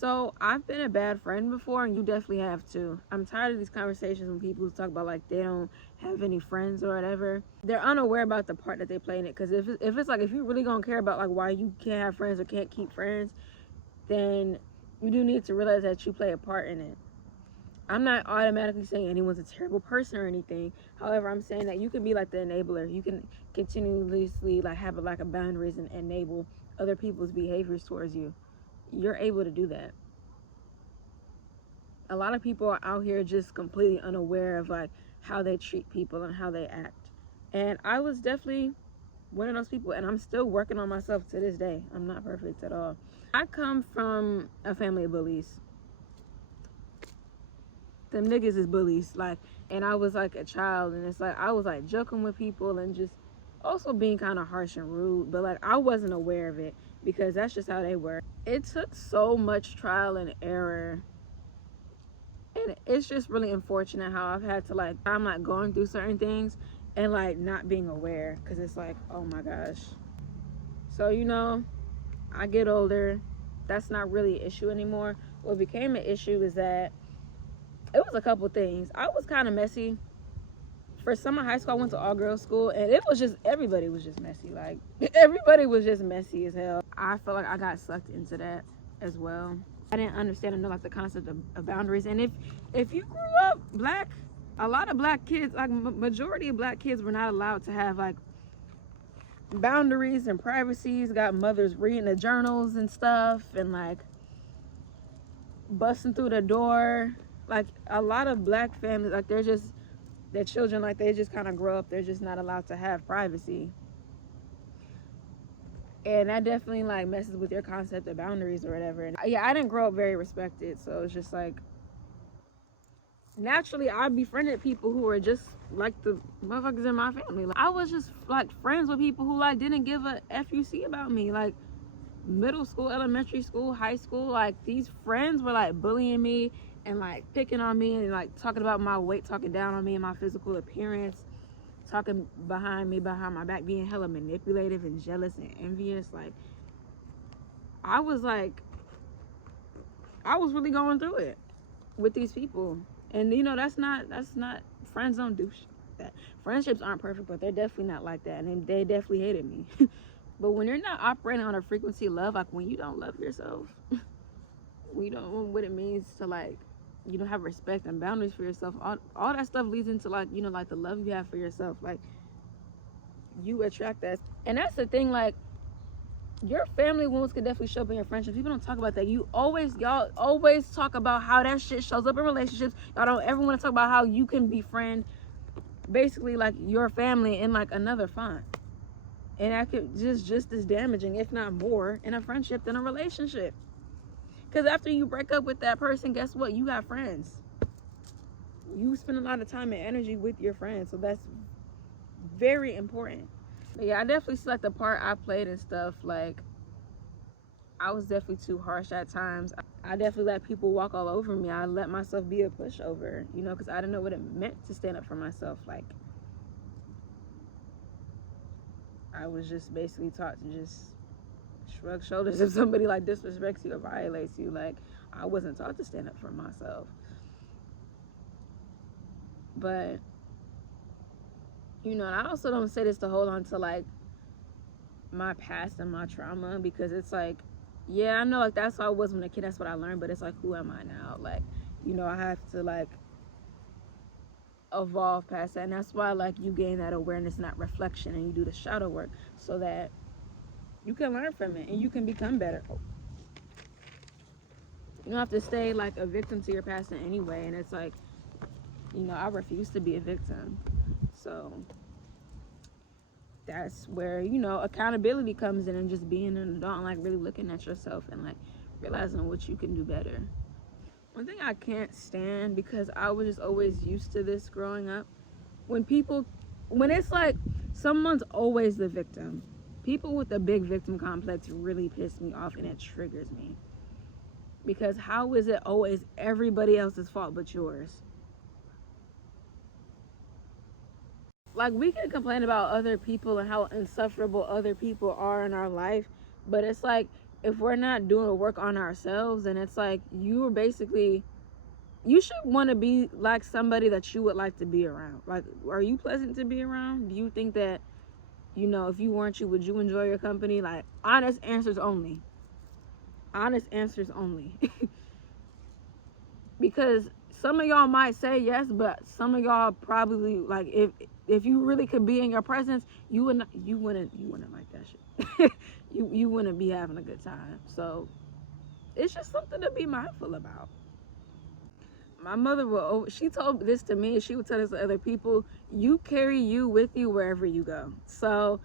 So I've been a bad friend before, and you definitely have too. I'm tired of these conversations when people talk about like they don't have any friends or whatever. They're unaware about the part that they play in it. Because if it's like if you really gonna care about like why you can't have friends or can't keep friends, then you do need to realize that you play a part in it. I'm not automatically saying anyone's a terrible person or anything. However, I'm saying that you can be like the enabler. You can continuously like have a boundaries and enable other people's behaviors towards you. You're able to do that. A lot of people are out here just completely unaware of like how they treat people and how they act. And I was definitely one of those people, and I'm still working on myself to this day. I'm not perfect at all. I come from a family of bullies. Them niggas is bullies, like, and I was like a child, and it's like I was like joking with people and just also being kind of harsh and rude, but like I wasn't aware of it because that's just how they were. It took so much trial and error, and it's just really unfortunate how I've had to like I'm like going through certain things and like not being aware because it's like, oh my gosh. So I get older, that's not really an issue anymore. What became an issue is that it was a couple things. I was kind of messy. For summer high school, I went to all girls school, and it was just everybody was just messy. Like everybody was just messy as hell. I felt like I got sucked into that as well. I didn't understand and know like the concept of boundaries. And if you grew up black, a lot of black kids, like majority of black kids, were not allowed to have like boundaries and privacies. Got mothers reading the journals and stuff, and like busting through the door. Like a lot of black families, like their children, like they just kind of grow up, they're just not allowed to have privacy, and that definitely like messes with your concept of boundaries or whatever. And yeah, I didn't grow up very respected, so it's just like naturally I befriended people who were just like the motherfuckers in my family. Like, I was just like friends with people who like didn't give a fuck about me. Like middle school, elementary school, high school, like these friends were like bullying me and like picking on me and like talking about my weight, talking down on me and my physical appearance, talking behind my back, being hella manipulative and jealous and envious. Like I was really going through it with these people. And that's not friends don't do shit like that. Friendships aren't perfect, but they're definitely not like that, and they definitely hated me. But when you're not operating on a frequency of love, like when you don't love yourself, when you don't know what it means to like you don't have respect and boundaries for yourself, all that stuff leads into like like the love you have for yourself. Like you attract that. And that's the thing, like your family wounds could definitely show up in your friendships. People don't talk about that. Y'all always talk about how that shit shows up in relationships. Y'all don't ever want to talk about how you can befriend basically like your family in like another font. And that could just as damaging, if not more, in a friendship than a relationship. Because after you break up with that person, guess what? You got friends. You spend a lot of time and energy with your friends. So that's very important. But yeah, I definitely see like the part I played and stuff. Like, I was definitely too harsh at times. I definitely let people walk all over me. I let myself be a pushover, because I didn't know what it meant to stand up for myself. Like, I was just basically taught to just shrug shoulders if somebody like disrespects you or violates you. Like, I wasn't taught to stand up for myself. But and I also don't say this to hold on to like my past and my trauma, because it's like, yeah, I know like that's how I was when a kid, that's what I learned, but it's like, who am I now? Like, I have to like evolve past that. And that's why like you gain that awareness and that reflection, and you do the shadow work so that you can learn from it and you can become better. You don't have to stay like a victim to your past in any way. And it's like, I refuse to be a victim. So that's where, accountability comes in, and just being an adult and like really looking at yourself and like realizing what you can do better. One thing I can't stand, because I was just always used to this growing up, when it's like someone's always the victim. People with a big victim complex really piss me off, and it triggers me. Because how is it always everybody else's fault but yours? Like, we can complain about other people and how insufferable other people are in our life, but it's like if we're not doing work on ourselves, then it's like you should want to be like somebody that you would like to be around. Like, are you pleasant to be around? Do you think that, if you weren't, would you enjoy your company? Like, honest answers only. Honest answers only. Because some of y'all might say yes, but some of y'all probably, like, if you really could be in your presence, you wouldn't like that shit. you wouldn't be having a good time. So it's just something to be mindful about. My mother she told this to me, and she would tell this to other people: you carry you with you wherever you go. So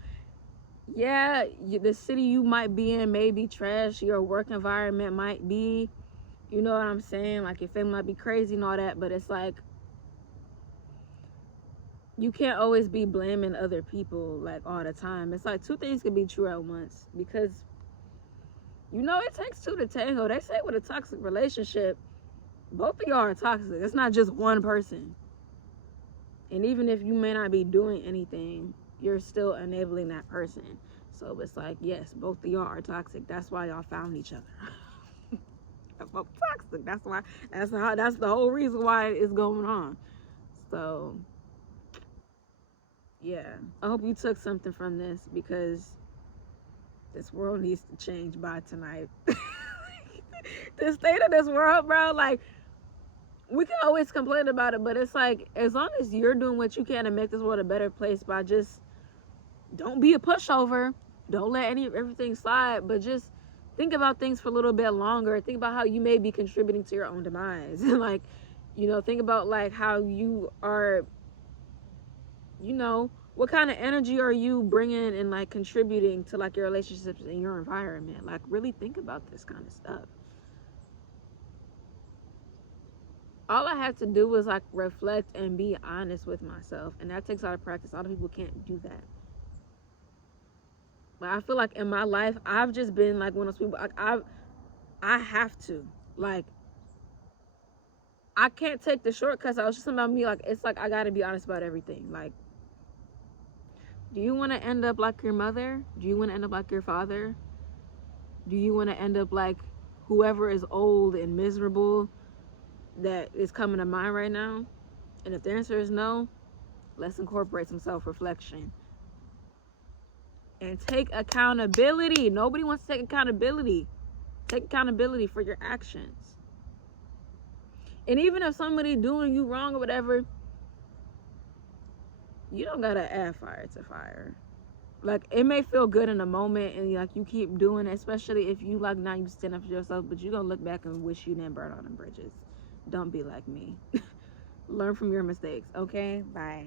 yeah, the city you might be in may be trash, your work environment might be, you know what I'm saying, like your family might be crazy and all that, but it's like you can't always be blaming other people like all the time. It's like two things can be true at once, because it takes two to tango. They say with a toxic relationship, both of y'all are toxic. It's not just one person. And even if you may not be doing anything, you're still enabling that person. So it's like, yes, both of y'all are toxic. That's why y'all found each other. Both toxic. That's the whole reason why it's going on. So yeah, I hope you took something from this, because this world needs to change by tonight. The state of this world, bro, like, we can always complain about it, but it's like, as long as you're doing what you can to make this world a better place, by just don't be a pushover, don't let everything slide, but just think about things for a little bit longer. Think about how you may be contributing to your own demise. Like, think about like how you are, what kind of energy are you bringing and like contributing to like your relationships and your environment. Like, really think about this kind of stuff. All I had to do was like reflect and be honest with myself, and that takes a lot of practice. A lot of people can't do that. But I feel like in my life, I've just been like one of those people. Like, I have to, like, I can't take the shortcuts. I was just about me. Like, it's like I gotta be honest about everything. Like, do you want to end up like your mother? Do you want to end up like your father? Do you want to end up like whoever is old and miserable that is coming to mind right now? And if the answer is no, let's incorporate some self-reflection and take accountability. Nobody wants to take accountability. Take accountability for your actions. And even if somebody doing you wrong or whatever, you don't gotta add fire to fire. Like, it may feel good in a moment, and like you keep doing it, especially if you like now you stand up for yourself, but you're gonna look back and wish you didn't burn all them bridges. Don't be like me. Learn from your mistakes. Okay, bye.